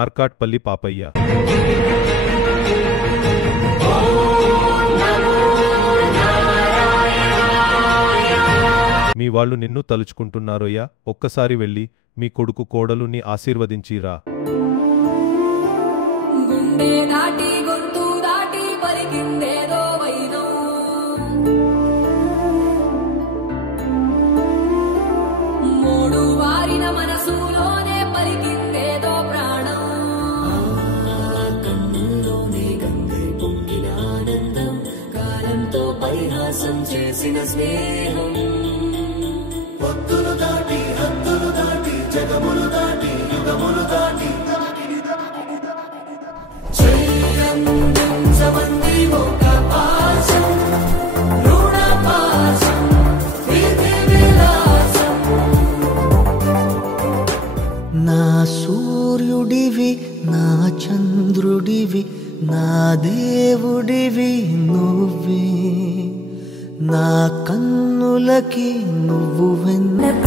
నార్కాట్పల్లి పాపయ్య. మీ వాళ్ళు నిన్ను తలుచుకుంటున్నారోయ్యా. ఒక్కసారి వెళ్ళి మీ కొడుకు కోడలుని ఆశీర్వదించిరా. చేసిన స్నేహం హద్దులు దాటి జగములు దాటి యుగములు దాటి చెయ్యందించమంది ఒక పాశం రుణ పాశం విధి విలాసం. నా సూర్యుడివి నా చంద్రుడివి నా దేవుడివి నువ్వే. నా కన్నులకి నువ్వు వెన్నె